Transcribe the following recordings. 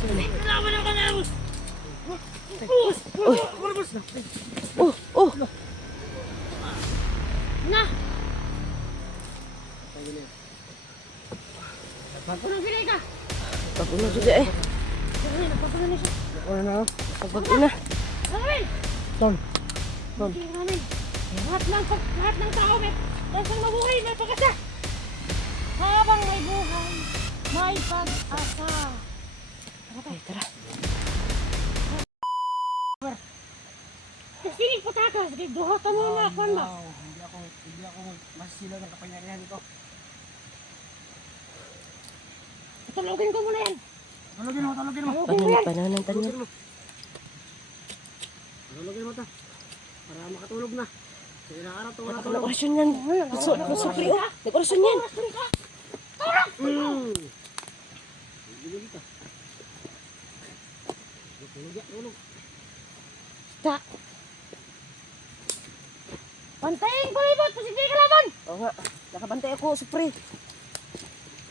Laban ako na! Na! Pagpunong pilay ka! Pagpunong sudah eh. Nagpapunong na siya. Pagpunong na. Ramin! Ton. Hindi Ramin. Lahat ng tao may dasang mabuhay, may pag-asa. Habang may buhay, may pag-asa. Ay, tara. Kasinig patakas, kay duhatan mo na ako ba? Hindi ako masisilaw ng kapangyarihan ito. Tulogin ko muna yan. Tulogin mo. Pananan. Tulogin mo to. Para makatulog na. Sige na araw to, wala tulog. Nag-orasyon yan. Supri oh. Nag-orasyon yan. Tulog. Ta. Pantayin ko libot, pasigay ka laban. Oo nga. Nakabantay ako, Supri.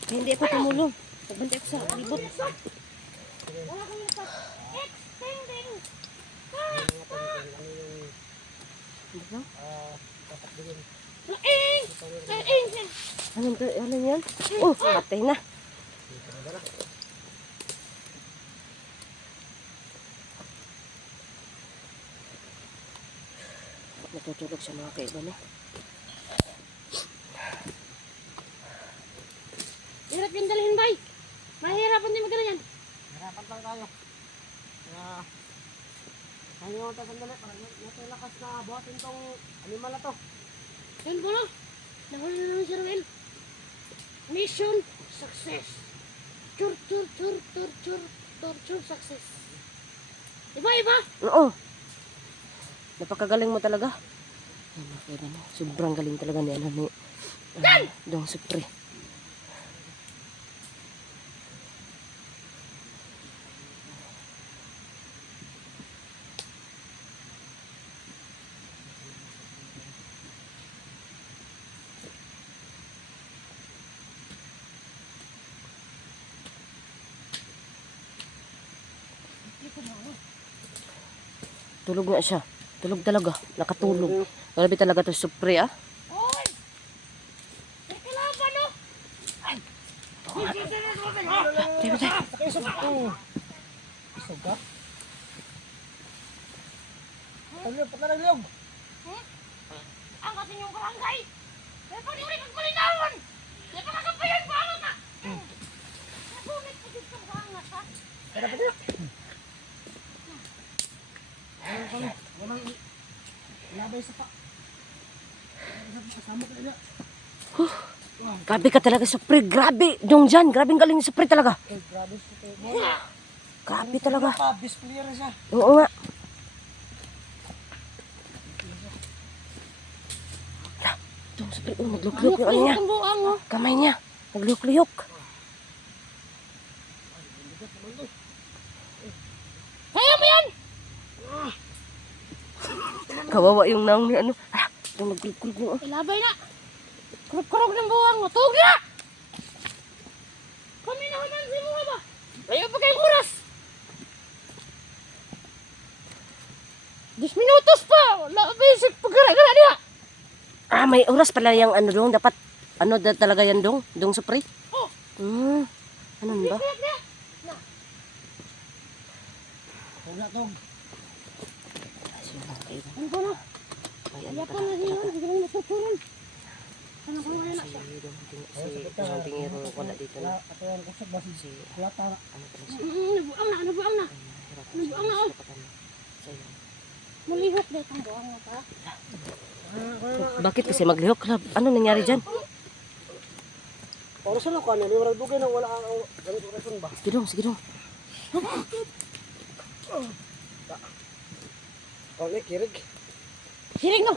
Kaya hindi ako tumulong. Nagbantay ako sa libot. Wala kang lipat. Extending. Ano yan? Oh, patay na. Natutulog siya mga kaiba na. Hirap yung dalhin, bay. Mahirapan din magdala yan. Harapan lang tayo. Kaya, tayo mo ito sandali. Para natin lakas na buhatin tong animal na to. Yan po no. Nahuli na naman si Ruel. Mission success. Torture success. Iba. Oo. Napakagaling mo talaga. Ay, mga kaiba na. Sobrang galing talaga ni Dong Supri. Tulog nga siya. Tulog talaga. Nakatulog. Grabe talaga to Supri ah. Oy! May kalaban no? Isog ka? Tagliyog, pagkanagliyog. Ang kasi yung barangay. May paniwari kang kulinawan. May pakakapayan ko ano ka. Nabunit ko dito sa hangat ha. Kaya pa dito. Walang labay sa pa. Kasama ka nila. Grabe ka talaga Supri. Grabe. Dong dyan. Grabe ang galing ni Supri talaga. Grabe sa ito. Grabe talaga. Best player siya. Oo nga. Dong Supri. Oh, nagluk-luk yung ano niya. Ang buang oh. Kamay niya. Nagluk-luk. Kaya mo yan! Kawawa yung naong ni ano. Yung nagluk-luk yung Ilabay na. Kurog ng buwang mo. Tug na! Kami na humansin mo ba? Ayaw pa kayong oras. 10 minutos pa. Wala basic pagkara-gara niya. may oras pala yung ano dong. Dapat ano talaga yan dong. Dong Supri. Oh. Ano ba? Huwag na tog. Ano ba na? Kaya pa na siya. Hindi naman natutunan. Ano ko ngayon na siya? Ang tingero ko na dito na. Ito yung kusog ba si Plata? Nabuang na. Oh. Malihot dahil ang buang na pa. Bakit kasi maglihok? Ano nangyari dyan? Oras na ko ano, liwarag dugay nang wala ang ganito oras ba? Sige dong. Oh, kirig. Hiring no!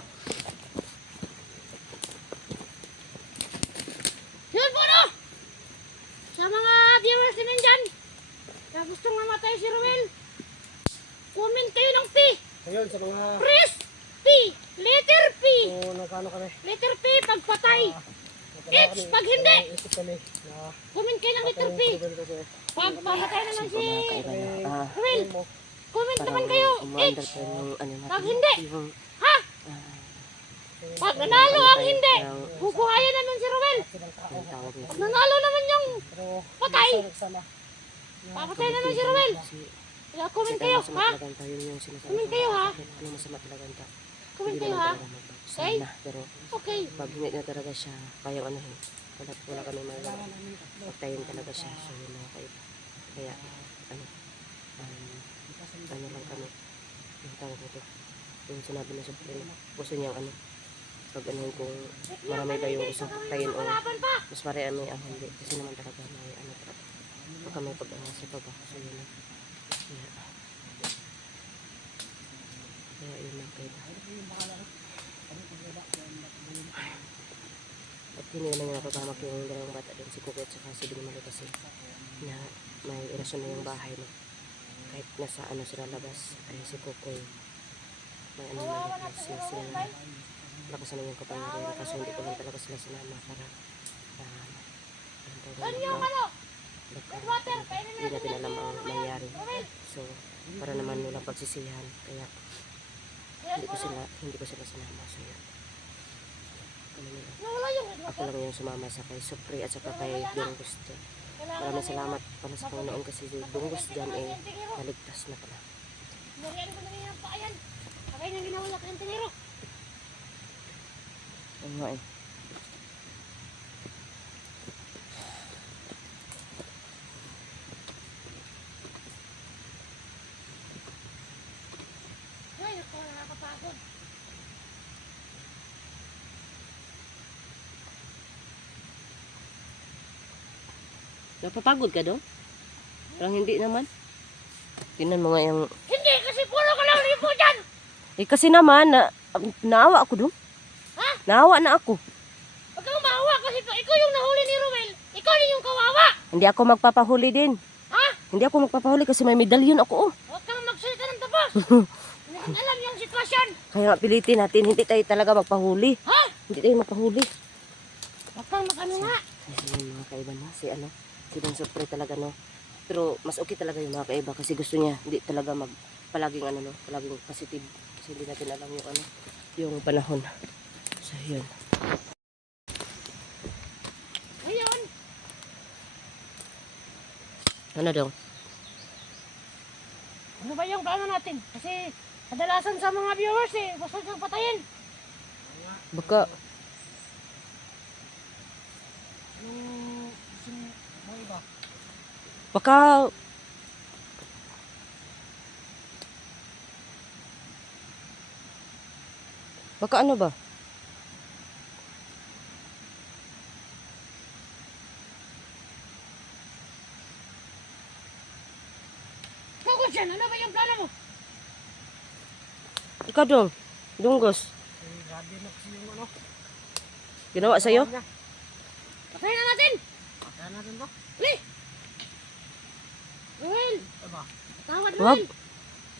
Yun po no! Sa mga viewers namin dyan, na gustong mamatay si Ruel, comment kayo ng P. Ayun, sa mga... Press P. Letter P. Nagkano kami? Letter P, pagpatay. It's pag hindi. Isip kami na Comment kayo ng letter P. Pag pamatay na lang si Mga kaiba no. Ruel. Comment naman kayo. Umaandar H. pa yung ano natin. Pag hindi. Yung, Ha? ah, Pag nanalo ang hindi. Bubuhayan naman si Ruel. yung tawag nito. Pag nanalo naman yung pero patay. sama. Papatay naman si Ruel. Kasi Kaya comment kasi kayo, masama ha? talaga ang tayo yung sinasabi. Comment kayo, ha? Ano masama talaga ang tayo. Comment Hindi kayo, naman ha? talaga magbago. Okay? Sana, pero Okay. pag hindi na talaga siya kayang anuhin, wala kami magawa. Pagtayin talaga siya. So yun mga kaiba. Kaya ano lang kami. Yung tawag nito. Yung sinabi na Supreme. Gusto niyang ano. Pag anuhin kung marami ba yung gusto pagtayin o Laban pa. mas marami ang hindi. Kasi naman talaga may ano talaga. Baka may pag-ano sa baba. So yun lang. Kaya yun lang kaiba. At hindi naman yung napapamak yung dalawang bata doon, si Kuko at saka si Binimalo kasi na may irasyon na yung bahay mo. Kahit nasa ano sila labas, ay si Kuko may ano na labas sila na lakas na yung kapangyarihan kaso hindi ko lang talaga sila sinama para Ano yung ano? baka hindi natin alam ang nangyari. So, para naman nilang pagsisihan. Kaya hindi ko sila sinama. So, yun. Ano nila. Nawala yung Ako lang yung sumama sa kay Supri at saka kay Dungus dyan. Maraming salamat pala sa Panginoon kasi si Dungus dyan naligtas na pala. Nariyan ko na rin ang paayan. Sakay nang ginawala ka ng tinero. Ano nga eh. Ay, ako nakakapagod. Napapagod ka doon? Parang hindi naman. Tingnan mo nga yung... Hindi, kasi puro ka lang lipo dyan. Eh kasi naman, naawa ako doon. Ha? Naawa na ako. Huwag kang umawa kasi ikaw yung nahuli ni Ruel. Ikaw din yung kawawa. Hindi ako magpapahuli din. Ha? Hindi ako magpapahuli kasi may medalyon ako. Oh. Huwag kang magsalita ng tapos. Hindi ko alam yung sitwasyon. Kaya nga pilitin natin, hindi tayo talaga magpahuli. Ha? Hindi tayo magpahuli. Huwag kang mag-ano nga. Kasi yung mga kaiba na, si Don Supre talaga no. Pero mas okay talaga yung mga kaiba kasi gusto niya, hindi talaga palaging ano no, palaging positive. Kasi hindi natin alam yung ano, yung panahon. So yun. Ngayon, Ano daw? ano ba yung plano natin? Kasi kadalasan sa mga viewers gusto niyang patayin. Baka, baka, baka ano ba? Tungkol dyan, ano ba yung plano mo? Ikaw dong, Dunggos. Grabe na kasi yung ano. Ginawa sa'yo? Patayin na natin! Patayan natin to. Uli! Ruel! Diba? Tawad Wag. Ruel!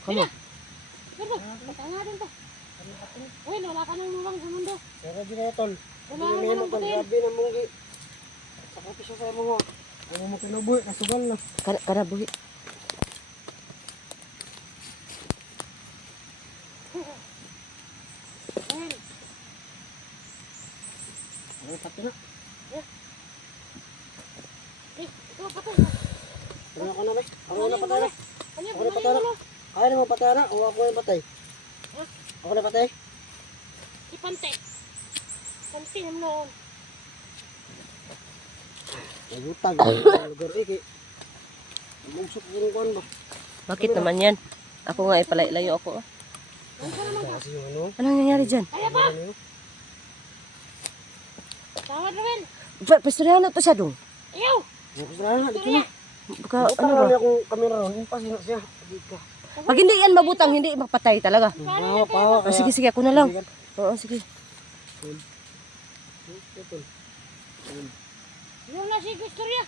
Kamo. Pero, patayin natin to. Ruel, wala ka nang muwang sa mundo. Pero di na tol. Wala Hindi ka na nang tol. patayin. Grabe na mong sakripisyo sa mo. Ano mo kinabuhi, nasugal na. Kada buhi. Ruel, Ay, pati na. ikaw patay. Ano ako na ba? Ako na patay na. Ano yung Ako na patay patay na. mo? Kaya naman patay na. O ako na patay. Ha? Ako na patay. Ipante. Pante naman noon. Nagutag. Lugar iki. Mungsok yung kuhan ba? Bakit naman yan? Ako nga ipalayo ako. Oh. Kasi yung ano. Anong nangyari dyan? Kaya ba? Tawad Ruel. Pastoryahan na to siya dong. Ayaw! Tapos na dito na. Baka Butang ano ba? lang akong kamera ron. Yung pasino siya. Dito. Pag hindi yan mabutang, hindi mapatay talaga. Pawa, pawa. Oh, sige, sige, ako na lang. Oo, sige. Yung nasa istorya.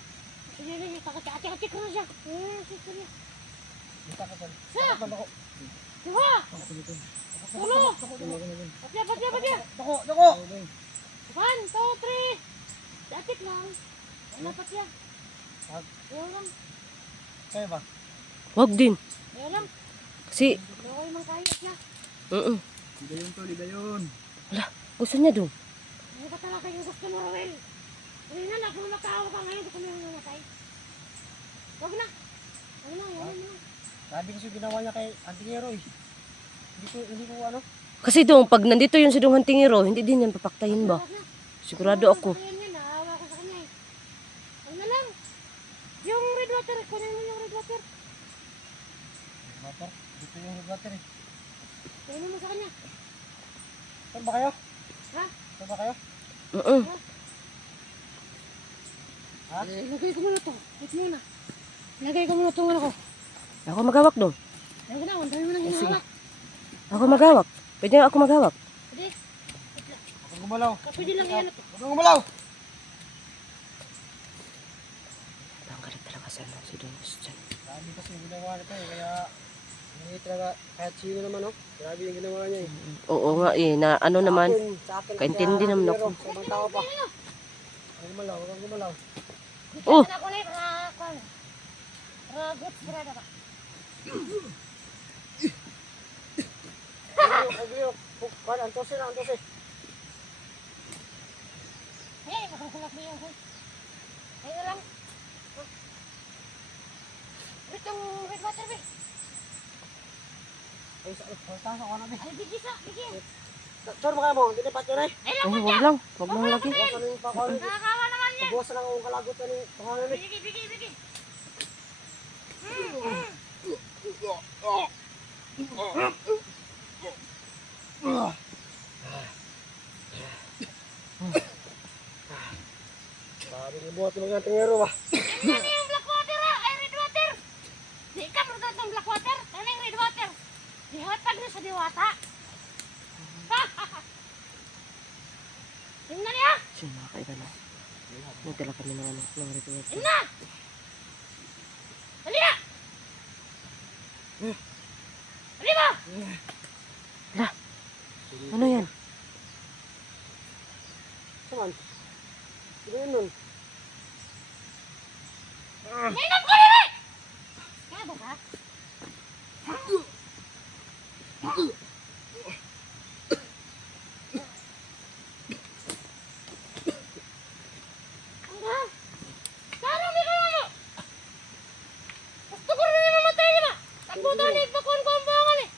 Sige, takati-ati ko na siya. Yung nasa istorya. Sa! Diba? Tulo! Patya! Dako, dako. 1, 2, 3. Sakit lang. Ano pa siya? Wag. Ayaw lang. Kaya ba? Wag din. Ayaw lang. Kasi, Bawal man kayo siya. Liga yun to, liga yun. gusto niya dong. Ano ba talaga yung gusto mo, Roel? Hindi na, kung makaawa ka ngayon, gusto mo yung namatay. Huwag na. Ano na, yan na. Sabi kasi ginawa niya kay Antingero eh. Hindi ko ano. Kasi dong, pag nandito yung si Dong Hantingero, hindi din yan papaktayin ba? Huwag na. Sigurado ako. Ayan yan, naawa ko sa kanya eh. Huwag na lang. Yung red water, kunin mo yung red water. Water. Dito yung water eh. Kunin mo sa kanya. Saan ba kayo? Ha? Saan ba kayo? Ha? Lagay ko muna to. Wait muna. Lagay ko muna itong ano ko. Ako magawak dong. Lagay na, ang dami mo nang Sige. hinawak. Ako magawak. Pwede ako magawak. Pwede. Huwag kang gumalaw. Pwede lang yan. Huwag kang gumalaw. Ang galit talaga sana si Dong Christian. Sabi kasi ginawa nito eh. Kaya hindi talaga kahit sino naman oh. Grabe yung ginawa niya eh. Oo nga eh, na ano naman. Sa akin, Kaintindi kaya naman Antingero, ako. Sa ibang tao pa. Huwag kang gumalaw, huwag kang gumalaw. Oh! Sana ko na yung ragot sarada ba? Antosin. Eh, makakulak niyo ako. Ayun na lang. Itong red water ba? Ay, sa ako na. Ay, bigisa, bigyan. Sir, baka mo, hindi pa yun eh. Ay, Ay, wag lang. Wag lang lagi. Buwasan na yung pakalit. nakakawa naman yan. Buwasan lang ang kalagot na yung pakalit. Bigay. Sabi ni buhat ng mga Antingero ba? Ano yung black water ah? Ay, red water. Di ka product ng black water. Ano yung red water? Dihatag na sa diwata. Tingnan niya. Siya mga kaiba na. Nagdala kami ng ano, ng request. Tingnan. Dali na. Dali ba? Ano yan? Saan? Hindi yun nun. Minom ko rin eh. Kaya ba ka? Hanggang. Parang di ka mo. Gusto ko rin na mamatay di ba? Takbutan ni Pakon ko ang bangan eh.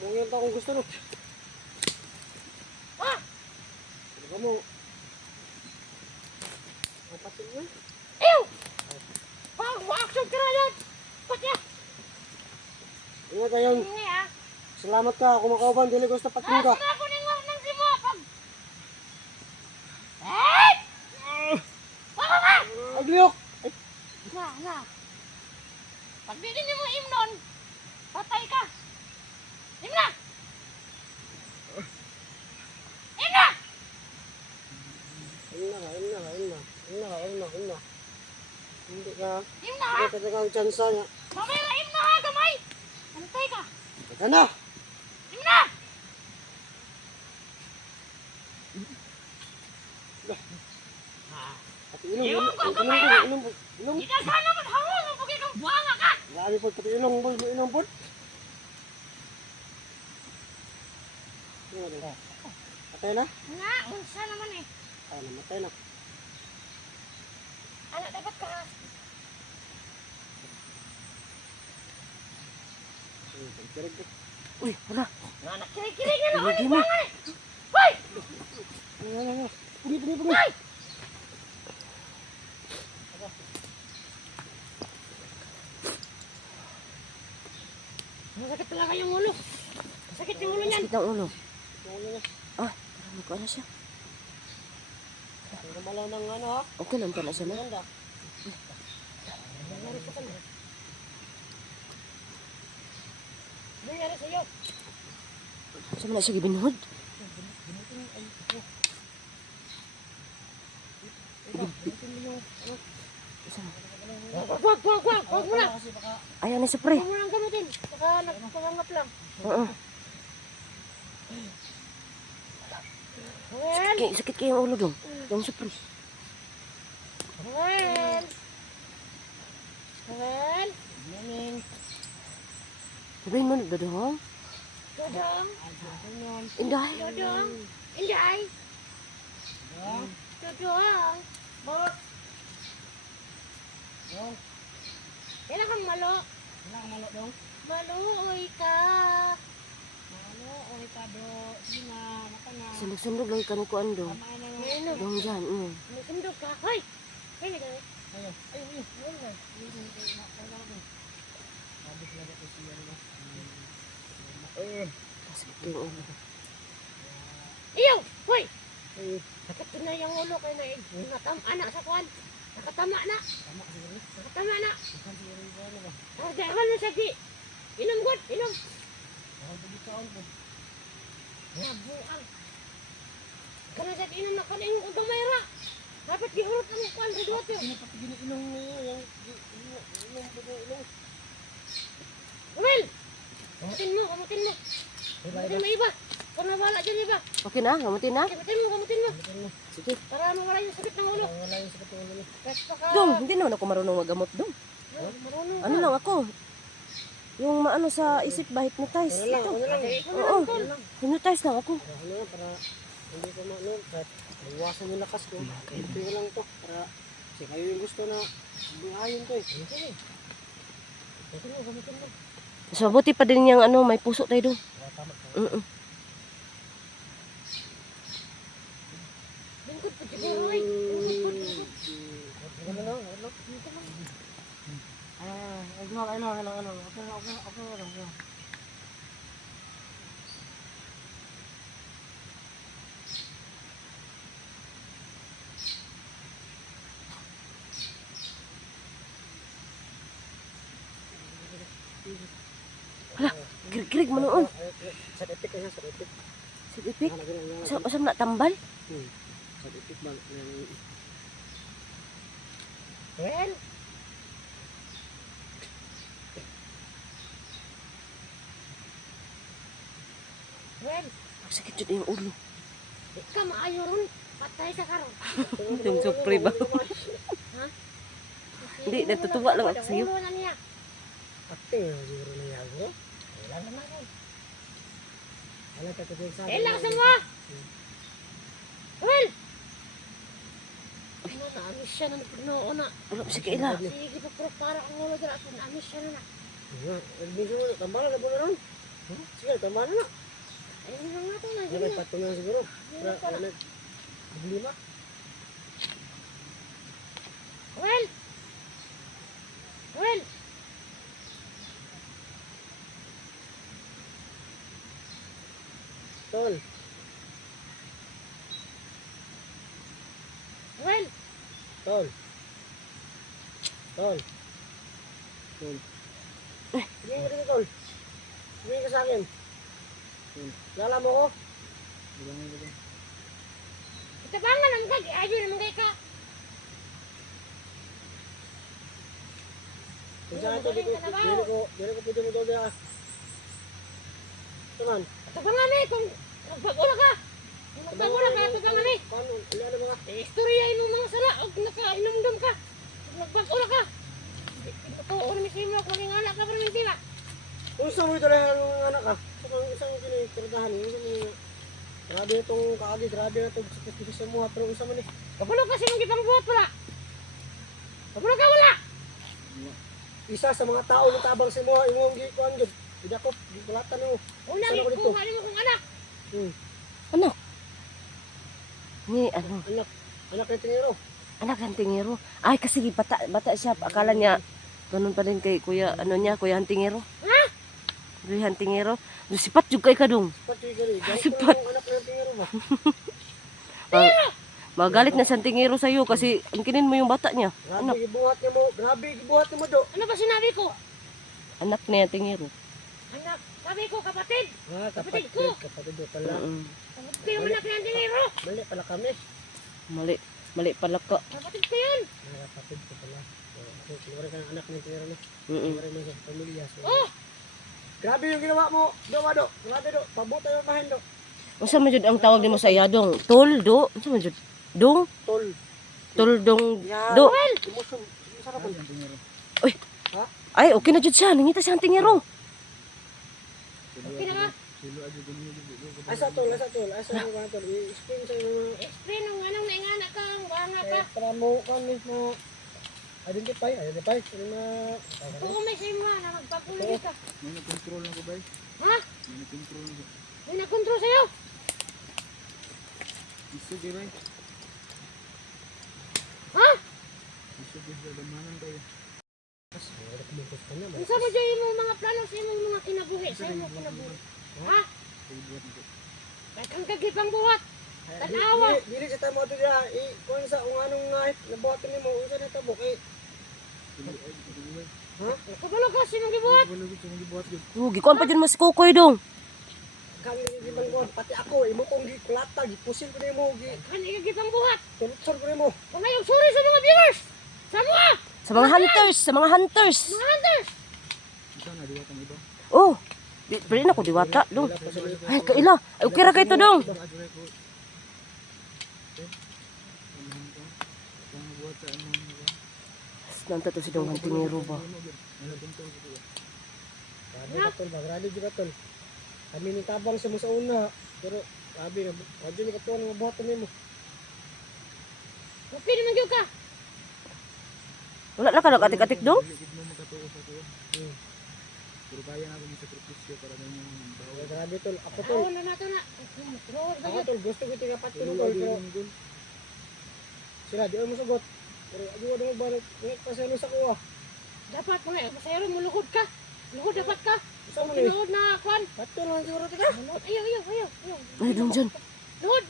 Mungkin to kung gusto no. Ah! Ano ka mo? Kapatin mo? Ew! Action ka na yan! Patya! Ingat ayun. Hindi ah. Salamat ka. Kumakauban. Dili gusto patin ka. Basta ko ning wak ng simo. Pag... Eh! Waka ka! Ay, Gliyok! Nga. Pag di din mo imnon, patay ka. Imna! Imna! Imna. Hindi ka. Imna ha! Hindi ka talagang tsansa niya. Mamaya imna ha, gamay! Antay ka! Teka na! Imna! Pati ilong. Ewan ko, kamay na! Ilong. Ika sana man hawal mo pag ikang buanga ka! Grabe po. Pati ilong. Ilong po. Patay na? Nga, unsa naman eh. Ah, namatay na. Anak, dapat ka ha. Uy, wala. Anak, kirig-kirig nga na Lagi ulit mo. buwangan eh. Hoy! Pugi. Hoy! Masakit talaga yung ulo. Masakit yung ulo niyan. Sakit ng ulo. Ah, parang ko na siya. Ang gumalaw ng ano ha? Okay lang pa na siya na. Maganda. Ano nangyari sa'yo? Saan mo na siya gibinuhod? Wag mo na. Ayan na siya pre. Wag mo nang gamutin. Baka nagpangangap lang. Oo. Ayan. Sakit kayo ang ulo dong. Dong siya pre. Well. Well. Morning. Sabihin mo na, Dodong. Dodong. Inday. Dodong. Inday. Dong. Dodong. Bakit? Dong. Kailan kang malo? Wala kang malo, Dong. Maluoy ka. Malo, oy ka, do. Sige na, mata na. Sundog-sundog lagi ka ni Kuan, Dong. Tamaan na Ngayon nga. na. Dong dyan, May sundog ka. Hoy. Kaya ka. Ayo. Ayo, ayo. Ayun na. Ayun na. Ayun na. Ayun na. Sabi sila ko siya, no? Kasakit ko yung ulo. Iyaw. Hoy. Eh, Sakit na yung ulo kayo na anak sa kuwan. Nakatama na. tama siguro. Nakatama na. Bukan siguro yung ano ba? Argawan na sa di. Inom god. Inom. Ako pag ikaon po. Nabuang. Kana sa inom na kanin ko mayra. Dapat giurot ang kuwan sa duwat yun. Sino pati giniinom niyo yung inom po yung inom. Well. Kamutin mo. Kamutin mo iba. Kung nawala dyan iba. Okay na? Kamutin na? Kamutin mo. Sige. Para mawala yung sakit ng ulo. Wala yung sakit ng ulo. Kasi baka... Dong, hindi naman ako marunong magamot, Dong. Marunong Ano lang ako? Yung maano sa isip ba, hypnotize. Ano lang, Ito. ano lang. Oo, hypnotize lang ako. Para ano yan, para hindi ko maano, kahit iwasan yung lakas ko. Ito yung lang to, para kasi kayo yung gusto na buhayin to eh. Sige. Kamutin mo. Mas mabuti pa din yung ano, may puso tayo, Dong. Tama. Lingkod pa siguro ay. Ano lang, ano? Ano. Okay. Girig-girig mo noon. Sa epic kasi, sa epic. Sa ipik. Ano ganyan, Asam na tambal. sa epic ba? Well. Well. Sakit yun yung ulo. Di ka maayo ron. Patay ka karon. Yung supre ba? Ha? Hindi, natutuwa lang ako sa'yo. Ulo na niya. Acting na siguro na yan, bro. Wala naman yun. Wala ka kasi sa Kailang sa mo. Well. Ano na, amis siya na napagnoon na. Wala, sige ila. Sige pa pero para ang ulo dira ako. Amis siya na na. Minsan mo, tambalan na po na ron. Sige, tambalan na. Ayun lang ako na. May patungan siguro. Ayun lang pala. Problema. Well. Well. Tol. Well. Tol. Tol. Tingin ka dito, Tol. Tingin ka sa akin. Lala mo ko? Itabangan naman ka. Ayaw naman kayo ka. Kung saan ito, dito ko pwede mo doon na. Tuman. Itabangan eh. Kung nagpag-ula ka. Kung nagpag-ula ka, itabangan eh. Paano? Ano mga? Istoryahin mo mga sala. Huwag nakainom-dom ka. Kung nagpag-ula ka. Ito, ulisin mo. Kung anak ka pa rin hindi ba? Kung saan mo ito lang ang anak ka? So, kung isang kinitradahan, yung isang mga grabe itong kaagi, grabe na itong sakit sa mga, pero isa man eh. Kapulo kasi mong gipang buhat wala. Kapulo ka wala. Isa sa mga tao na tabang sa mga imong gikuan gud. Hindi ako, gulatan mo. Unang Saan ako dito? ikuha mo kong anak. Anak. Ni ano, Anak ng tingiro. anak ng tingero. Ay, kasi bata siya. Akala niya, ganun pa rin kay kuya, ano niya, kuya Hantingero. Ha? Kuya Hantingero. Sipat juga kay kadong. Pati gani, Sipat. anak ng tingiro ba? Magalit na sa Hantingero sa'yo kasi angkinin mo yung bata niya. Grabe gibuhat niya mo, grabe gibuhat niya mo do. Ano ba sinabi ko? Anak niya Hantingero. Anak, sabi ko kapatid. Ah, Kapatid ko. kapatid do pala. Kapatid ko yung anak ng dinero. Mali pala kami. Mali pala ka. Kapatid ko yun. Ah, kapatid ko pala. Kinuha ka ng anak ng tingiro no. Mm-mm. Kinuha mo sa pamilya. So, Oh, grabe yung ginawa mo. Do ba do? Grabe do. Pabuta yung mahin do. Unsa man jud ang tawag nimo sa iya dong? Tol, do. Unsa man jud? Dong? Tol. Tuldong Yan. do. Emosyon. Sarap po. Ay, okay na jud siya. Nangita siya ang tingero. Okay na nga. Ay sa tol. Ay sa mga tol. I-explain sa mga Explain nung anong naingana ka, ang banga ka. para mo kami na identify. Ano na Kung may sima na magpapuli ka. May nag-control na ko ba? Ha? May nag-control na ko. May nagkontrol sa'yo. Isog eh ba? Ha? Isog eh sa damanan kayo. Unsa mo dyan yung mga plano sa imong mga kinabuhi? Sa imong kinabuhi. Ha? Ay, buhat na ko. Kang kagipang buhat. Tanawa. Dili sa tamo to dia. Kung sa kung anong nabuhaton nimo unsa na tabok ha? Kabalo ka sinong gibuhat. Wala ko sa mga buhat ko. Oh, gikuan pa jud mo si Kukoy dong. Kami di man ko pati ako imo kong gikulata gipusil ko nimo Kani kagipang buhat. tulutsor ko nimo. Kung ngayon, sorry sa mga viewers. Sa mga. Sa mga hunters, sa mga hunters. Mga hunters. Isa na, diwat ang iba. Oh, pwede na ko diwata dong. Ay, kaila. Ay, okay ra kay to dong. Aduray ko. Okay. Unahan ko. Kung buhat sa ano. Nanta to si dong ang tingero ba. May nag-control ko. Grabe ka tol, grabe jud ka tol. Kami ni tabang sa mo sa una pero grabe na adyo ni katon nga buhaton nimo. Okay naman yun ka. Wala na ka nag-atik-atik dong. Hindi mo makatuo sa kuya. Pero kaya na ako yung sakripisyo para na yung bawal. Grabe tol, ako tol. Ako na nato na. Rood ba Ako yun? tol, gusto ko tinga pat ko pero sila di mo sugot. Pero adyo mo balik, ngit pa sa sa kuha. Dapat mga masayro mo lugod ka. Lugod dapat ka. Sa mo ni. Lugod na kwan. Pato lang siguro tika. Ayaw. Ay, dong dyan. Lugod.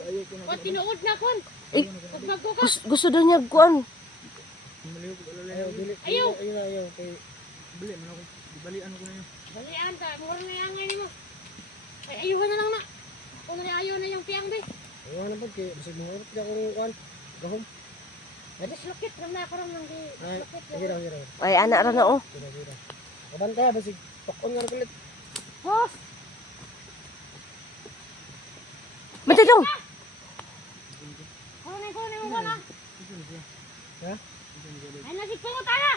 Ayaw ko na. Kwan tinuod na kwan. Eh, Pag magko ka. gusto daw niya kuan. Maliw ko alalay. Ayaw dili. Ayaw. Ayaw kay Bali, man ako. Balian ko na yun. Balian ka. Mura na yung angay mo. Ay, ayuhan na lang na. Kung ayaw na yung tiyang be. ayaw na pag kay bisig mo urot akong kuan. Gahom. Dislocate lang na ako rin ng Ay, dislocate. sige daw, sige daw. Ay, anak ra na oh. Sige daw. Kabantay bisig tokon nga kulit. Boss! Mati dong. Kunin mo ba na? Isa na siya. Ha? Isa na siya. Ay, nasigpungot na.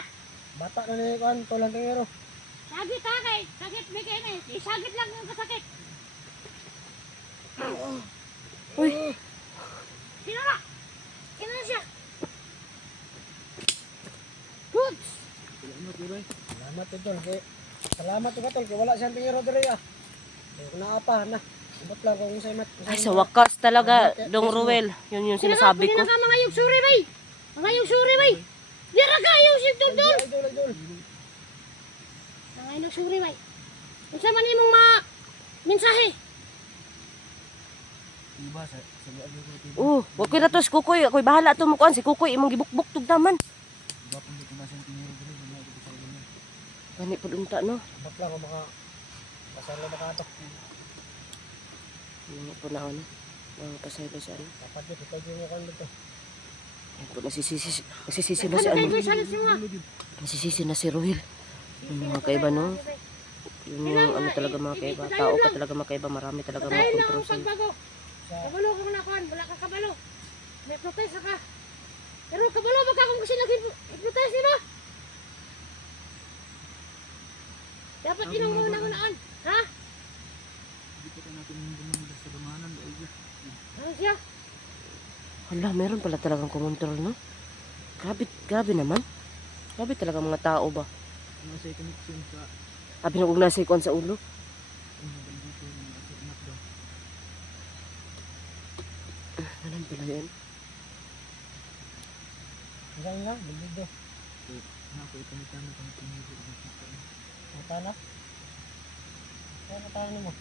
Bata na ni kuan tolang tingero. Sagit ha kay. Sagit may kayo na. Isagit lang yung kasakit. Uy, Sino na? Sino na siya? Good! Salamat, Ibay. Salamat tol kay salamat to tol kay wala siyang tingero diri ah. Kay naapa na. Ibot lang kung sa mat. ay sa wakas talaga, dong Ruel. Yun yung sinasabi ko. Pwede na ka mga yugsuri bay. Mga yugsuri bay. Dira ka yung si Dudol. Idol. Mga yugsuri bay. Unsa man imong mensahe? Iba sa luag ko. Oh, wag ko na to si Kukoy. Ako'y bahala to mo kuan si Kukoy imong gibukbuk taman. Iba pang di kumasan tiniro diri. Mga dito sa lugar. Gani pud unta no. Ibot lang kung maka pasarlo makatok. Hindi po na ano. Mga pasaylo sa ano. Dapat dito kay mo kan dito. Ay po nagsisisi na si Ano ano. kayo salit mo? Nasisisi na si Ruel. Yung mga kaiba no. Yun yung ano talaga mga kaiba. Tao ka talaga mga kaiba. Marami talaga mga Patayin na kontrol ang sa'yo. pagbago. Kabalo ka muna kuhan. Wala ka kabalo. May protesta ka. Pero kabalo ba ka kung kasi nag-protest di ba? Dapat inong muna-unaan. Ha? Dito ka natin gumawa sa damanan. Ano siya? Hala, meron pala talagang kumontrol no. Grabe naman. Grabe talaga mga tao ba. Ano sa connection sa Abi na kung nasa ikon sa ulo. dito sa anak daw. Anong pala yan? Hanggang dito. Ako ito ni kami kung tiniro ko sa Mata na. Kaya mata ni mo.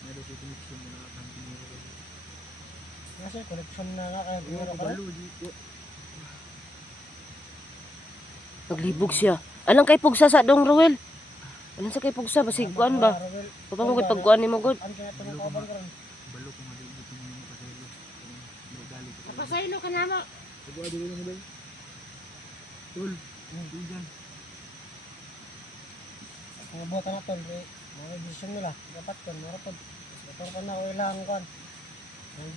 Ada sa connection mo na kami tiniro ko. Kasi collection na nga kaya tingero ka. Balo dito. Naglibog siya. Alang kay pugsa sa dong Ruel. Alang sa kay pugsa basig kuan ba? Papangugod pagkuan ni mo god. Ang kaya ito ng kaban ko rin. Balo ko madili ko mo pasaylo. Dali ko. Napasaylo ka na mo. Subuha dili mo ba? Tul. Diyan. Kung buhat na ito, mga decision nila. Dapat ko, marapod. Ito pa na ko ilang kuan.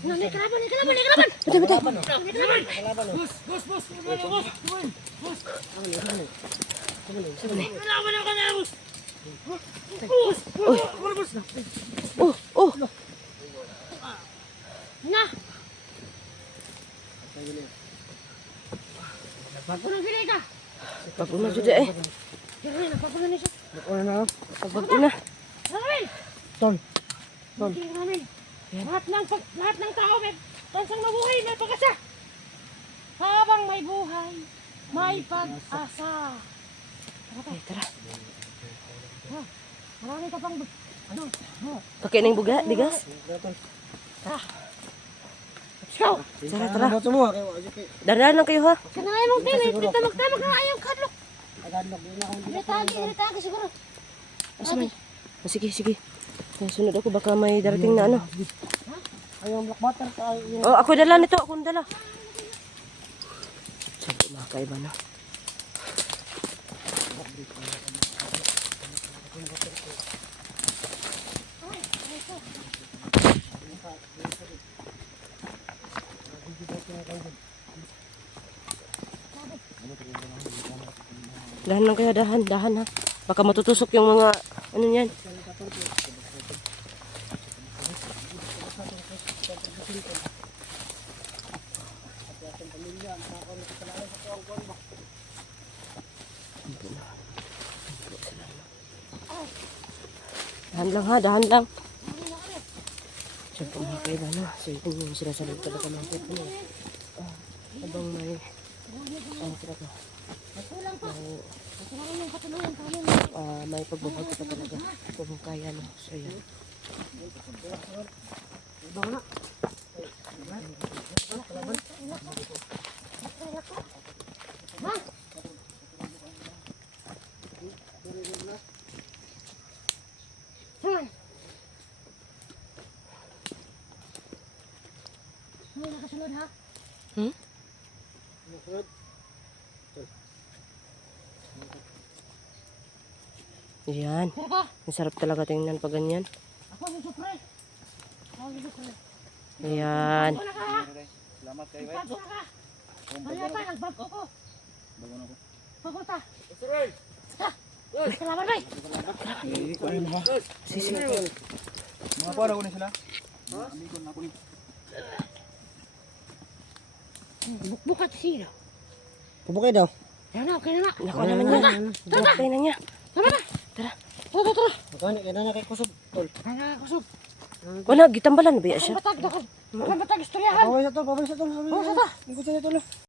May kalaban, may kalaban, may kalaban! Betul, betul. May kalaban! Kalaban oh. Boss, boss, gimana boss? Gimana? Boss. Kalaban ako na, boss! Oh, oh. Na! Pagpunong pilay ka! Paguna sudah eh. Pero nagpapunong niya siya. Ano na? Paguna. Ramin! Tol. Hindi, Ramin. Lahat ng tao may pansang mabuhay, may pag-asa. Habang may buhay, may pag-asa. Ay, tara. Marami ka pang... Ano? Pakai na yung bigas. Let's go! Tara, tara. Ano mo? Dahan lang kayo ha. Sana nga yung pili, tamag-tamag na ayaw kadlok. Agadlok din ako. Iritagi siguro. Asa man? Oh, sige, sige. Sunod ako baka may darating na ano. Ayong black butter ka. Oh, ako dala nito, ako dala. Sabi makaiba na. Dahan lang kayo, dahan ha. Baka matutusok yung mga ano yan. Dahan lang ha, dahan lang. Siyempre mga kaiba na. So yun yung sinasabi talaga ng people eh. Habang may talaga. May pagbabago pa talaga. Kung kaya no. So yan. Saan? May nakasunod ha? Yan. Sino ka? Masarap talaga tingnan pag ganyan. Ako si Supre. Ako si Supre. Ayan. Bago na ka ha? Salamat kayo, bay. Bago na ka. Kaya pa, nagbago ko. Bago na ko. Bago ta. Ha? Salamat bay. Hindi ko rin ba? Sisi. Mga kuha na ko na sila. Amigo na ko ni. Bukbukat sila. Pabukay daw. Yan na, okay na na. Nakuha naman niya. Nakuha na niya. Tama na. Tara. Tara. Magkano kaya na kay kusog. Tol. Ano kusog? Wala, gitambalan na ba siya? Batag, batag istoryahan. Pabay sa tol, pabay sa tol. Pabay sa tol. Ang gusto niya tol.